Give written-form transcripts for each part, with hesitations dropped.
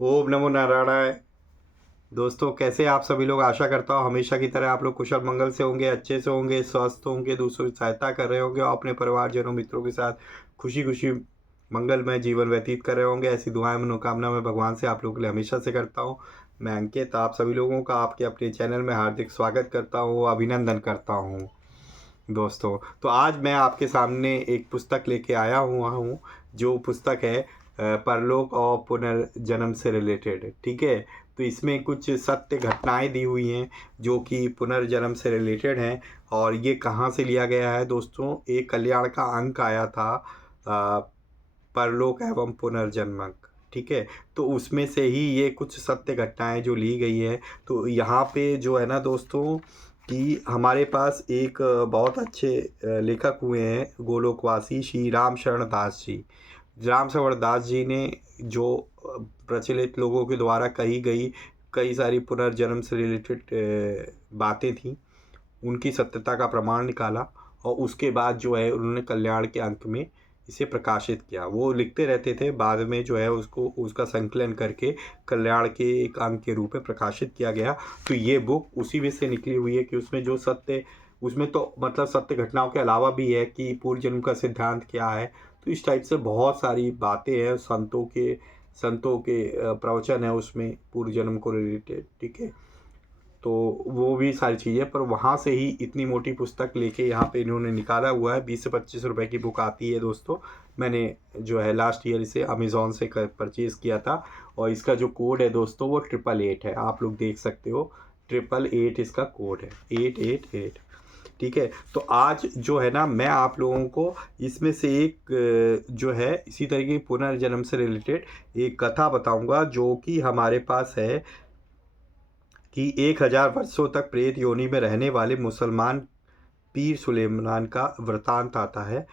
ओम नमो नारायणाय। दोस्तों, कैसे आप सभी लोग? आशा करता हूँ हमेशा की तरह आप लोग कुशल मंगल से होंगे, अच्छे से होंगे, स्वस्थ होंगे, दूसरों की सहायता कर रहे होंगे और अपने परिवारजनों मित्रों के साथ खुशी खुशी मंगलमय जीवन व्यतीत कर रहे होंगे। ऐसी दुआएं मनोकामना मैं भगवान से आप लोगों के लिए हमेशा से करता हूँ। मैं अंकित आप सभी लोगों का आपके अपने चैनल में हार्दिक स्वागत करता हूँ, अभिनंदन करता हूँ। दोस्तों, तो आज मैं आपके सामने एक पुस्तक लेके आया हुआ हूँ। जो पुस्तक है परलोक और पुनर्जन्म से रिलेटेड। ठीक है, तो इसमें कुछ सत्य घटनाएं दी हुई हैं जो कि पुनर्जन्म से रिलेटेड हैं। और ये कहाँ से लिया गया है दोस्तों? एक कल्याण का अंक आया था, परलोक एवं पुनर्जन्मक। ठीक है, तो उसमें से ही ये कुछ सत्य घटनाएं जो ली गई है। तो यहाँ पे जो है ना दोस्तों, कि हमारे पास एक बहुत अच्छे लेखक हुए हैं, गोलोकवासी श्री राम शरण दास जी। राम शरण दास जी ने जो प्रचलित लोगों के द्वारा कही गई कई सारी पुनर्जन्म से रिलेटेड बातें थी, उनकी सत्यता का प्रमाण निकाला। और उसके बाद जो है उन्होंने कल्याण के अंक में इसे प्रकाशित किया। वो लिखते रहते थे, बाद में जो है उसको उसका संकलन करके कल्याण के एक अंक के रूप में प्रकाशित किया गया। तो ये बुक उसी में से निकली हुई है कि उसमें जो सत्य, उसमें तो मतलब सत्य घटनाओं के अलावा भी है कि पूर्व जन्म का सिद्धांत क्या है। तो इस टाइप से बहुत सारी बातें हैं, संतों के प्रवचन है उसमें पूर्व जन्म को रिलेटेड। ठीक है, तो वो भी सारी चीज़ें, पर वहाँ से ही इतनी मोटी पुस्तक लेके यहाँ पे इन्होंने निकाला हुआ है। 20 से 25 रुपए की बुक आती है दोस्तों। मैंने जो है लास्ट ईयर इसे अमेज़ॉन से परचेज़ किया था। और इसका जो कोड है दोस्तों वो 888 है, आप लोग देख सकते हो। 888 इसका कोड है, 888। ठीक है, तो आज जो है ना मैं आप लोगों को इसमें से एक जो है इसी तरीके की पुनर्जन्म से रिलेटेड एक कथा बताऊंगा जो कि हमारे पास है, कि 1000 वर्षों तक प्रेत योनि में रहने वाले मुसलमान पीर सुलेमान का वृतांत आता है,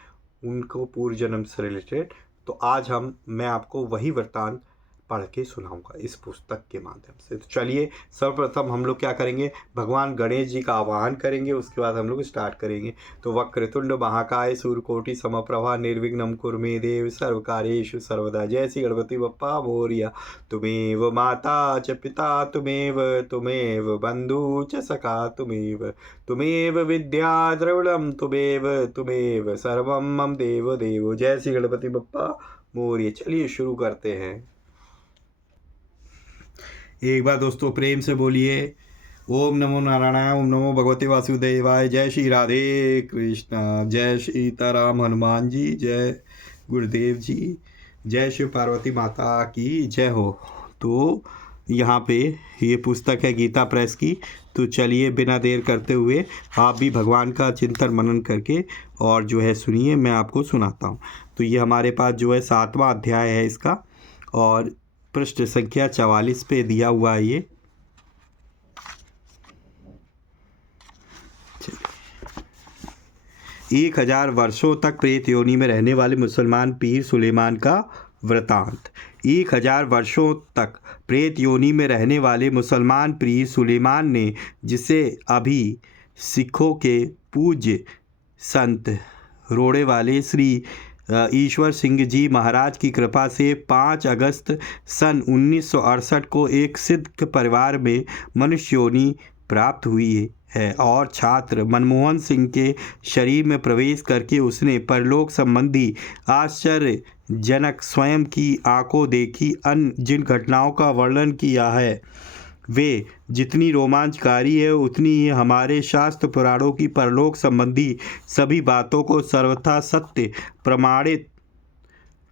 उनको पूर्व जन्म से रिलेटेड। तो आज मैं आपको वही वृतांत पढ़ के सुनाऊंगा इस पुस्तक के माध्यम से। तो चलिए, सर्वप्रथम हम लोग क्या करेंगे, भगवान गणेश जी का आवाहन करेंगे, उसके बाद हम लोग स्टार्ट करेंगे। तो वक्रतुंड महाकाय सूर्यकोटि समप्रभा निर्विघ्नं कुरु मे देव सर्वकार्येषु सर्वदा। जय श्री गणपति बप्पा मोरया। तुमेव माता च पिता तुमेव बंधु च सखा तुमेव विद्या द्रविड़म तुमेव सर्वम मम देव देव। जय श्री गणपति बप्पा मोरया। चलिए शुरू करते हैं। एक बार दोस्तों प्रेम से बोलिए, ओम नमो नारायणाय, ओम नमो भगवते वासुदेवाय। जय श्री राधे कृष्णा, जय सीताराम हनुमान जी, जय गुरुदेव जी, जय शिव पार्वती माता की जय हो। तो यहाँ पे ये पुस्तक है गीता प्रेस की। तो चलिए बिना देर करते हुए आप भी भगवान का चिंतन मनन करके और जो है सुनिए, मैं आपको सुनाता हूँ। तो ये हमारे पास जो है 7वां अध्याय है इसका, और पृष्ठ संख्या 44 पे दिया हुआ है ये। 1000 वर्षों तक प्रेत योनि में रहने वाले मुसलमान पीर सुलेमान का वृतांत। 1000 वर्षों तक प्रेत योनि में रहने वाले मुसलमान पीर सुलेमान ने, जिसे अभी सिखों के पूज्य संत रोड़े वाले श्री ईश्वर सिंह जी महाराज की कृपा से 5 अगस्त सन 1968 को एक सिद्ध परिवार में मनुष्य योनि प्राप्त हुई है, और छात्र मनमोहन सिंह के शरीर में प्रवेश करके उसने परलोक संबंधी आश्चर्यजनक स्वयं की आंखों देखी अन्य जिन घटनाओं का वर्णन किया है, वे जितनी रोमांचकारी है उतनी ही हमारे शास्त्र पुराणों की परलोक संबंधी सभी बातों को सर्वथा सत्य प्रमाणित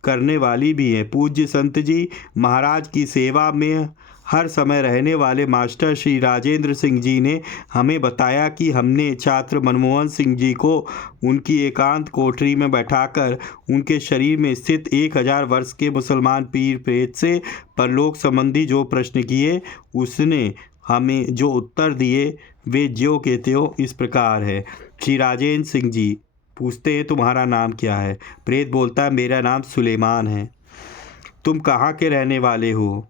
करने वाली भी है। पूज्य संत जी महाराज की सेवा में हर समय रहने वाले मास्टर श्री राजेंद्र सिंह जी ने हमें बताया कि हमने छात्र मनमोहन सिंह जी को उनकी एकांत कोठरी में बैठाकर उनके शरीर में स्थित 1000 वर्ष के मुसलमान पीर प्रेत से परलोक संबंधी जो प्रश्न किए, उसने हमें जो उत्तर दिए वे ज्यों के त्यों इस प्रकार है। श्री राजेंद्र सिंह जी पूछते हैं, तुम्हारा नाम क्या है? प्रेत बोलता है, मेरा नाम सुलेमान है। तुम कहाँ के रहने वाले हो?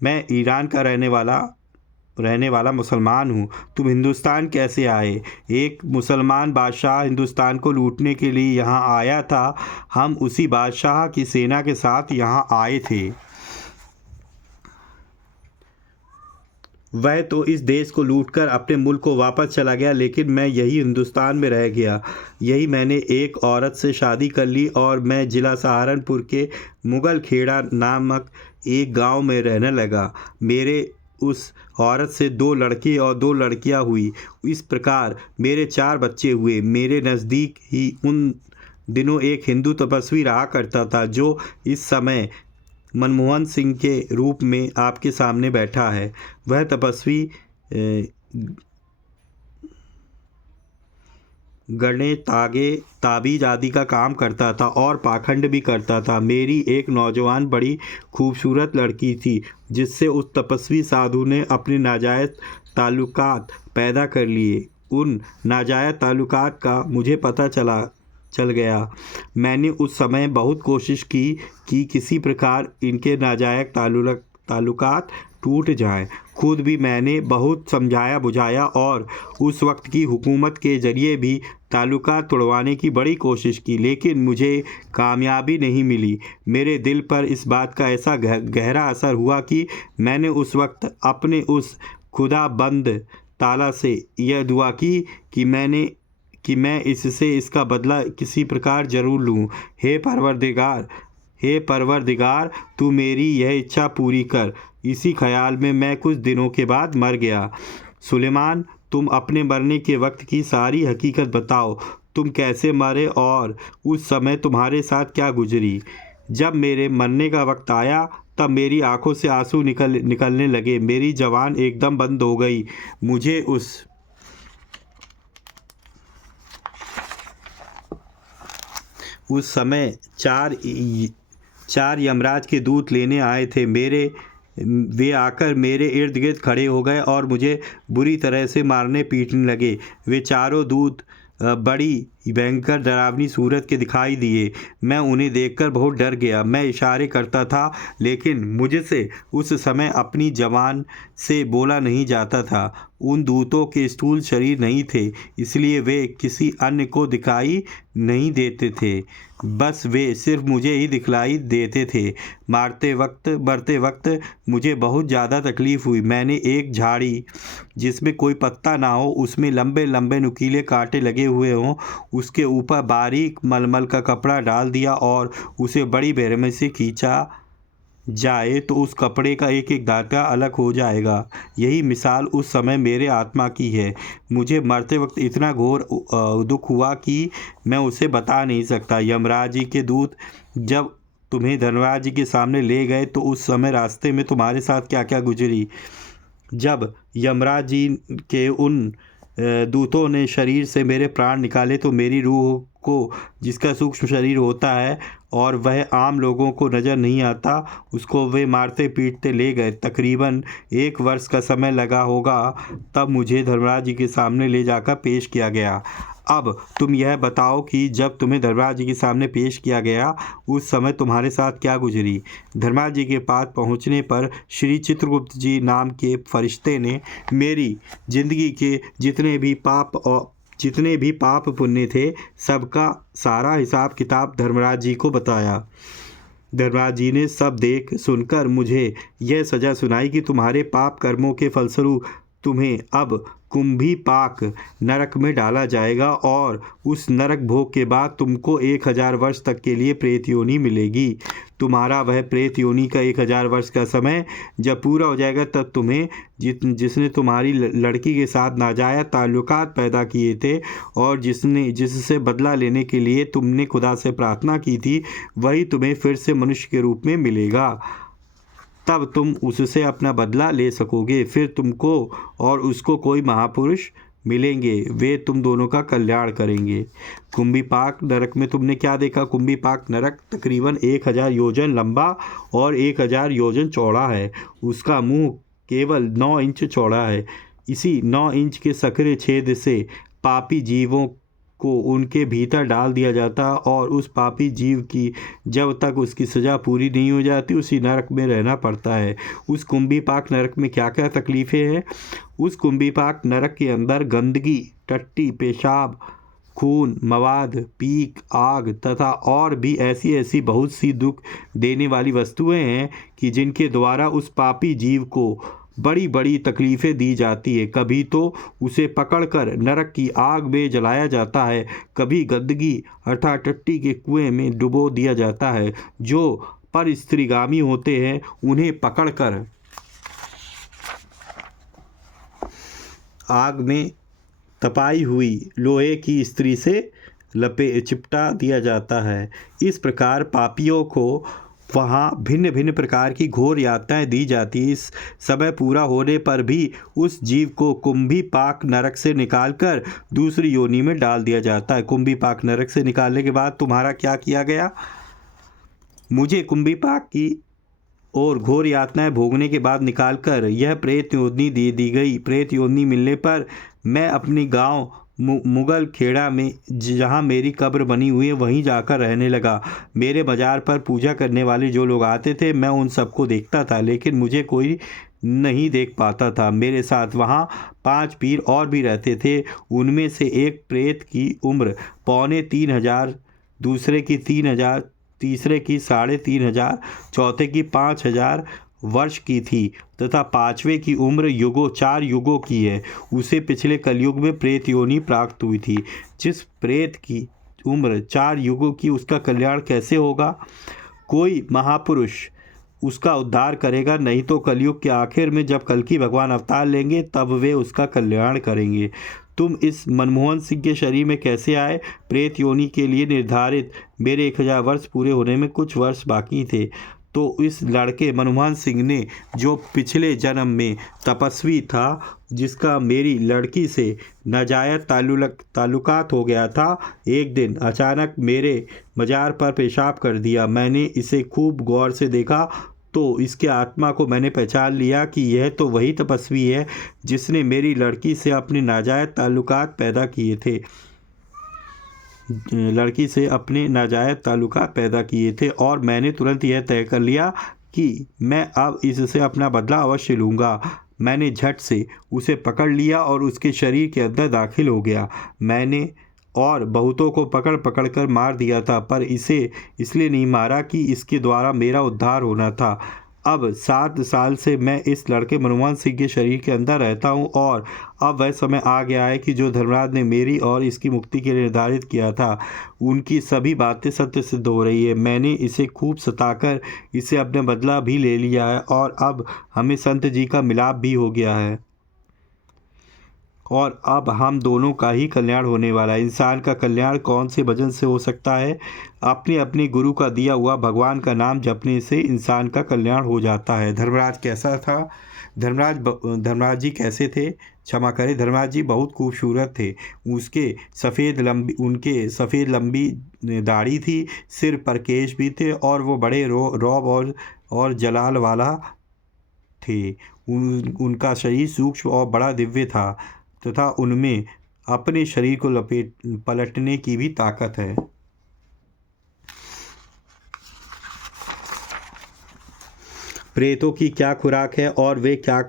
मैं ईरान का रहने वाला मुसलमान हूँ। तुम हिंदुस्तान कैसे आए? एक मुसलमान बादशाह हिंदुस्तान को लूटने के लिए यहाँ आया था, हम उसी बादशाह की सेना के साथ यहाँ आए थे। वह तो इस देश को लूटकर अपने मुल्क को वापस चला गया, लेकिन मैं यही हिंदुस्तान में रह गया। यही मैंने एक औरत से शादी कर ली और मैं जिला सहारनपुर के मुगल खेड़ा नामक एक गांव में रहने लगा। मेरे उस औरत से 2 लड़के और 2 लड़कियां हुई। इस प्रकार मेरे 4 बच्चे हुए। मेरे नज़दीक ही उन दिनों एक हिंदू तपस्वी रहा करता था, जो इस समय मनमोहन सिंह के रूप में आपके सामने बैठा है। वह तपस्वी गणे तागे ताबीज आदि का काम करता था और पाखंड भी करता था। मेरी एक नौजवान बड़ी खूबसूरत लड़की थी, जिससे उस तपस्वी साधु ने अपने नाजायज़ ताल्लुकात पैदा कर लिए। उन नाजायज़ ताल्लुकात का मुझे पता चल गया। मैंने उस समय बहुत कोशिश की कि किसी प्रकार इनके नाजायज़ ताल्लुकात टूट जाएं। खुद भी मैंने बहुत समझाया बुझाया और उस वक्त की हुकूमत के ज़रिए भी ताल्लुकात तोड़वाने की बड़ी कोशिश की, लेकिन मुझे कामयाबी नहीं मिली। मेरे दिल पर इस बात का ऐसा गहरा असर हुआ कि मैंने उस वक्त अपने उस खुदाबंद ताला से यह दुआ की कि मैं इससे इसका बदला किसी प्रकार ज़रूर लूँ। हे परवरदिगार, तू मेरी यह इच्छा पूरी कर। इसी ख्याल में मैं कुछ दिनों के बाद मर गया। सुलेमान, तुम अपने मरने के वक्त की सारी हकीकत बताओ। तुम कैसे मरे और उस समय तुम्हारे साथ क्या गुजरी? जब मेरे मरने का वक्त आया तब मेरी आंखों से आंसू निकलने लगे। मेरी ज़बान एकदम बंद हो गई। मुझे उस समय चार यमराज के दूत लेने आए थे। वे आकर मेरे इर्द गिर्द खड़े हो गए और मुझे बुरी तरह से मारने पीटने लगे। वे चारों दूत बड़ी भयंकर डरावनी सूरत के दिखाई दिए। मैं उन्हें देखकर बहुत डर गया। मैं इशारे करता था, लेकिन मुझसे उस समय अपनी ज़बान से बोला नहीं जाता था। उन दूतों के स्थूल शरीर नहीं थे, इसलिए वे किसी अन्य को दिखाई नहीं देते थे। बस वे सिर्फ मुझे ही दिखलाई देते थे। मरते वक्त मुझे बहुत ज़्यादा तकलीफ़ हुई। मैंने एक झाड़ी जिसमें कोई पत्ता ना हो, उसमें लंबे लंबे नुकीले कांटे लगे हुए हों, उसके ऊपर बारीक मलमल का कपड़ा डाल दिया और उसे बड़ी बेरहमी से खींचा जाए तो उस कपड़े का एक एक धागा अलग हो जाएगा। यही मिसाल उस समय मेरे आत्मा की है। मुझे मरते वक्त इतना घोर दुख हुआ कि मैं उसे बता नहीं सकता। यमराज जी के दूत जब तुम्हें धर्मराज जी के सामने ले गए तो उस समय रास्ते में तुम्हारे साथ क्या क्या गुजरी? जब यमराज जी के उन दूतों ने शरीर से मेरे प्राण निकाले तो मेरी रूह को, जिसका सूक्ष्म शरीर होता है और वह आम लोगों को नज़र नहीं आता, उसको वे मारते पीटते ले गए। तकरीबन 1 वर्ष का समय लगा होगा, तब मुझे धर्मराज जी के सामने ले जाकर पेश किया गया। अब तुम यह बताओ कि जब तुम्हें धर्मराज जी के सामने पेश किया गया उस समय तुम्हारे साथ क्या गुजरी? धर्मराज जी के पास पहुंचने पर श्री चित्रगुप्त जी नाम के फरिश्ते ने मेरी जिंदगी के जितने भी पाप पुण्य थे, सबका सारा हिसाब किताब धर्मराज जी को बताया। धर्मराज जी ने सब देख सुनकर मुझे यह सज़ा सुनाई कि तुम्हारे पाप कर्मों के फलस्वरूप तुम्हें अब कुंभीपाक नरक में डाला जाएगा और उस नरक भोग के बाद तुमको 1000 वर्ष तक के लिए प्रेत योनि मिलेगी। तुम्हारा वह प्रेत योनि का 1000 वर्ष का समय जब पूरा हो जाएगा, तब तुम्हें जिसने तुम्हारी लड़की के साथ नाजायज़ ताल्लुकात पैदा किए थे और जिससे बदला लेने के लिए तुमने खुदा से प्रार्थना की थी, वही तुम्हें फिर से मनुष्य के रूप में मिलेगा। तब तुम उससे अपना बदला ले सकोगे। फिर तुमको और उसको कोई महापुरुष मिलेंगे, वे तुम दोनों का कल्याण करेंगे। कुंभीपाक नरक में तुमने क्या देखा? कुंभीपाक नरक तकरीबन 1000 योजन लंबा और 1000 योजन चौड़ा है। उसका मुंह केवल 9 इंच चौड़ा है। इसी 9 इंच के सकरे छेद से पापी जीवों को उनके भीतर डाल दिया जाता और उस पापी जीव की जब तक उसकी सज़ा पूरी नहीं हो जाती उसी नरक में रहना पड़ता है। उस कुंभीपाक नरक में क्या क्या तकलीफ़ें हैं? उस कुंभीपाक नरक के अंदर गंदगी, टट्टी, पेशाब, खून, मवाद, पीक, आग तथा और भी ऐसी बहुत सी दुख देने वाली वस्तुएं हैं कि जिनके द्वारा उस पापी जीव को बड़ी बड़ी तकलीफ़ें दी जाती है। कभी तो उसे पकड़कर नरक की आग में जलाया जाता है, कभी गंदगी अर्थात टट्टी के कुएं में डुबो दिया जाता है। जो पर स्त्रीगामी होते हैं उन्हें पकड़कर आग में तपाई हुई लोहे की स्त्री से चिपटा दिया जाता है। इस प्रकार पापियों को वहाँ भिन्न भिन्न प्रकार की घोर यातनाएँ दी जाती। इस समय पूरा होने पर भी उस जीव को कुंभीपाक नरक से निकालकर दूसरी योनि में डाल दिया जाता है। कुंभीपाक नरक से निकालने के बाद तुम्हारा क्या किया गया? मुझे कुंभीपाक की और घोर यातनाएं भोगने के बाद निकालकर यह प्रेत योनि दे दी गई। प्रेत योनि मिलने पर मैं अपनी गांव मुगल खेड़ा में जहां मेरी कब्र बनी हुई है वहीं जाकर रहने लगा। मेरे मज़ार पर पूजा करने वाले जो लोग आते थे मैं उन सबको देखता था, लेकिन मुझे कोई नहीं देख पाता था। मेरे साथ वहाँ 5 पीर और भी रहते थे। उनमें से एक प्रेत की उम्र 3,500, दूसरे की 3,000, तीसरे की 3,500, चौथे की 5,000 वर्ष की थी तथा पांचवें की उम्र 4 युगों की है। उसे पिछले कलयुग में प्रेत योनि प्राप्त हुई थी। जिस प्रेत की उम्र 4 युगों की उसका कल्याण कैसे होगा? कोई महापुरुष उसका उद्धार करेगा, नहीं तो कलयुग के आखिर में जब कल्कि भगवान अवतार लेंगे तब वे उसका कल्याण करेंगे। तुम इस मनमोहन सिंह के शरीर में कैसे आए? प्रेत योनि के लिए निर्धारित मेरे 1000 वर्ष पूरे होने में कुछ वर्ष बाकी थे, तो इस लड़के मनमोहन सिंह ने, जो पिछले जन्म में तपस्वी था, जिसका मेरी लड़की से नाजायज़ ताल्लुकात हो गया था, एक दिन अचानक मेरे मज़ार पर पेशाब कर दिया। मैंने इसे खूब गौर से देखा तो इसके आत्मा को मैंने पहचान लिया कि यह तो वही तपस्वी है जिसने मेरी लड़की से अपने नाजायज़ ताल्लुकात पैदा किए थे और मैंने तुरंत यह तय कर लिया कि मैं अब इससे अपना बदला अवश्य लूँगा। मैंने झट से उसे पकड़ लिया और उसके शरीर के अंदर दाखिल हो गया। मैंने और बहुतों को पकड़ पकड़ कर मार दिया था, पर इसे इसलिए नहीं मारा कि इसके द्वारा मेरा उद्धार होना था। अब 7 साल से मैं इस लड़के मनमोहन सिंह के शरीर के अंदर रहता हूँ और अब वह समय आ गया है कि जो धर्मराज ने मेरी और इसकी मुक्ति के लिए निर्धारित किया था, उनकी सभी बातें सत्य सिद्ध हो रही है। मैंने इसे खूब सताकर इसे अपने बदला भी ले लिया है और अब हमें संत जी का मिलाप भी हो गया है और अब हम दोनों का ही कल्याण होने वाला है। इंसान का कल्याण कौन से भजन से हो सकता है? अपने अपने गुरु का दिया हुआ भगवान का नाम जपने से इंसान का कल्याण हो जाता है। धर्मराज कैसा था? धर्मराज जी कैसे थे? क्षमा करें, धर्मराज जी बहुत खूबसूरत थे। उनके सफ़ेद लंबी दाढ़ी थी, सिर पर केश भी थे और वो बड़े रौब और जलाल वाला थे। उनका शरीर सूक्ष्म और बड़ा दिव्य था तथा उनमें अपने शरीर को पलटने की भी ताकत है। प्रेतों की क्या खुराक है और वे क्या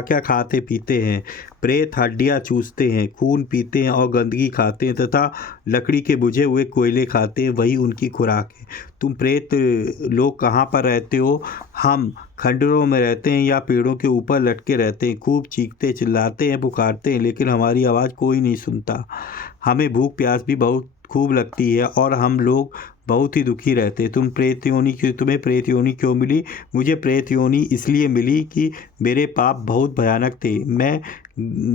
क्या खाते पीते हैं? प्रेत हड्डियाँ चूसते हैं, खून पीते हैं और गंदगी खाते हैं तथा लकड़ी के बुझे हुए कोयले खाते हैं, वही उनकी खुराक है। तुम प्रेत लोग कहाँ पर रहते हो? हम खंडरों में रहते हैं या पेड़ों के ऊपर लटके रहते हैं। खूब चीखते चिल्लाते हैं, पुकारते हैं, लेकिन हमारी आवाज़ कोई नहीं सुनता। हमें भूख प्यास भी बहुत खूब लगती है और हम लोग बहुत ही दुखी रहते हैं। तुम्हें प्रेत योनि क्यों मिली? मुझे प्रेत योनि इसलिए मिली कि मेरे पाप बहुत भयानक थे। मैं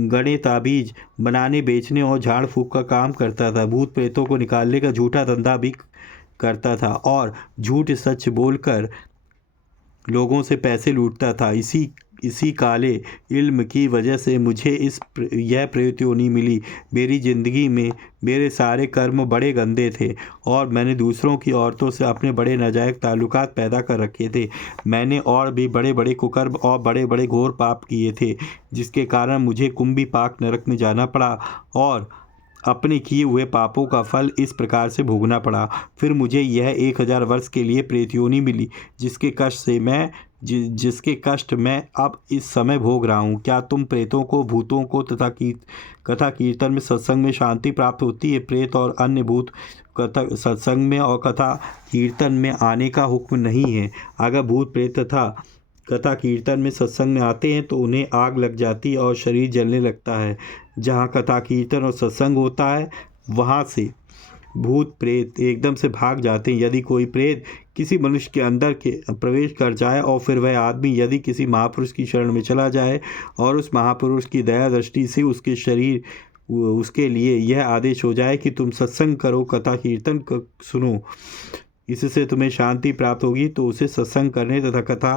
गणे ताबीज बनाने, बेचने और झाड़ फूँक का काम करता था। भूत प्रेतों को निकालने का झूठा धंधा भी करता था और झूठ सच बोलकर लोगों से पैसे लूटता था। इसी काले इल्म की वजह से मुझे यह प्रेत योनि मिली। मेरी ज़िंदगी में मेरे सारे कर्म बड़े गंदे थे और मैंने दूसरों की औरतों से अपने बड़े नाजायज़ ताल्लुकात पैदा कर रखे थे। मैंने और भी बड़े बड़े कुकर्म और बड़े बड़े घोर पाप किए थे, जिसके कारण मुझे कुंभीपाक नरक में जाना पड़ा और अपने किए हुए पापों का फल इस प्रकार से भोगना पड़ा। फिर मुझे यह 1000 वर्ष के लिए प्रेत योनि मिली, जिसके कष्ट मैं अब इस समय भोग रहा हूँ। क्या तुम प्रेतों को, भूतों को तथा कथा कीर्तन में, सत्संग में शांति प्राप्त होती है? प्रेत और अन्य भूत कथा सत्संग में और कथा कीर्तन में आने का हुक्म नहीं है। अगर भूत प्रेत तथा कथा कीर्तन में सत्संग में आते हैं तो उन्हें आग लग जाती है और शरीर जलने लगता है। जहाँ कथा कीर्तन और सत्संग होता है वहाँ से भूत प्रेत एकदम से भाग जाते हैं। यदि कोई प्रेत किसी मनुष्य के अंदर के प्रवेश कर जाए और फिर वह आदमी यदि किसी महापुरुष की शरण में चला जाए और उस महापुरुष की दया दृष्टि से उसके शरीर उसके लिए यह आदेश हो जाए कि तुम सत्संग करो, कथा कीर्तन सुनो, इससे तुम्हें शांति प्राप्त होगी, तो उसे सत्संग करने तथा कथा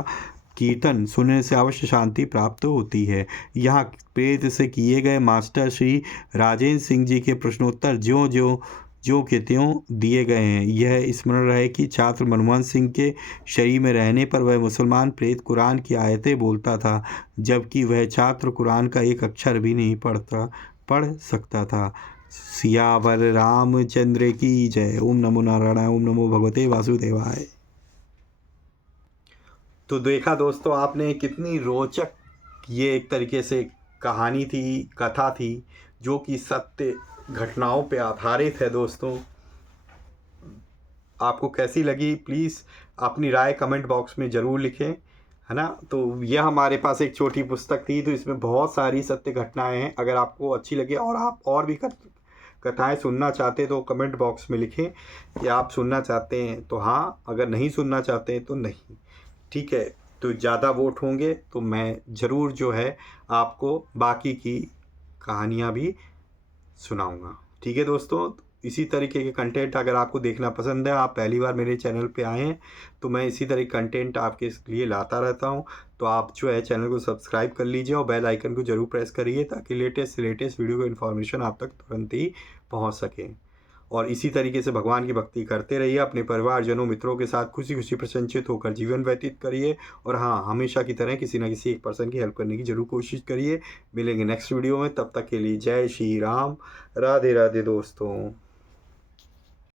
कीर्तन सुनने से अवश्य शांति प्राप्त होती है। यहाँ प्रेत से किए गए मास्टर श्री राजेंद्र सिंह जी के प्रश्नोत्तर ज्यों के त्यों दिए गए हैं। यह स्मरण रहे कि छात्र मनमोहन सिंह के शरीर में रहने पर वह मुसलमान प्रेत कुरान की आयतें बोलता था, जबकि वह छात्र कुरान का एक अक्षर भी नहीं पढ़ सकता था। सियावर रामचंद्र की जय। ओम नमो नारायण, ओम नमो भगवते वासुदेवाय। तो देखा दोस्तों आपने कितनी रोचक ये एक तरीके से कहानी थी, कथा थी, जो कि सत्य घटनाओं पे आधारित है। दोस्तों आपको कैसी लगी प्लीज़ अपनी राय कमेंट बॉक्स में ज़रूर लिखें, है ना। तो यह हमारे पास एक छोटी पुस्तक थी, तो इसमें बहुत सारी सत्य घटनाएं हैं। अगर आपको अच्छी लगे और आप और भी कथाएं सुनना चाहते हैं तो कमेंट बॉक्स में लिखें कि आप सुनना चाहते हैं तो हाँ, अगर नहीं सुनना चाहते हैं तो नहीं, ठीक है। तो ज़्यादा वोट होंगे तो मैं ज़रूर जो है आपको बाकी की कहानियाँ भी सुनाऊँगा, ठीक है दोस्तों। इसी तरीके के कंटेंट अगर आपको देखना पसंद है, आप पहली बार मेरे चैनल पे आए हैं तो मैं इसी तरह कंटेंट आपके लिए लाता रहता हूं। तो आप जो है चैनल को सब्सक्राइब कर लीजिए और बेल आइकन को ज़रूर प्रेस करिए ताकि लेटेस्ट वीडियो का इन्फॉर्मेशन आप तक तुरंत ही पहुंच सके। और इसी तरीके से भगवान की भक्ति करते रहिए, अपने परिवारजनों मित्रों के साथ खुशी खुशी प्रसन्नचित होकर जीवन व्यतीत करिए। और हाँ, हमेशा की तरह किसी न किसी एक पर्सन की हेल्प करने की जरूर कोशिश करिए। मिलेंगे नेक्स्ट वीडियो में, तब तक के लिए जय श्री राम, राधे राधे दोस्तों।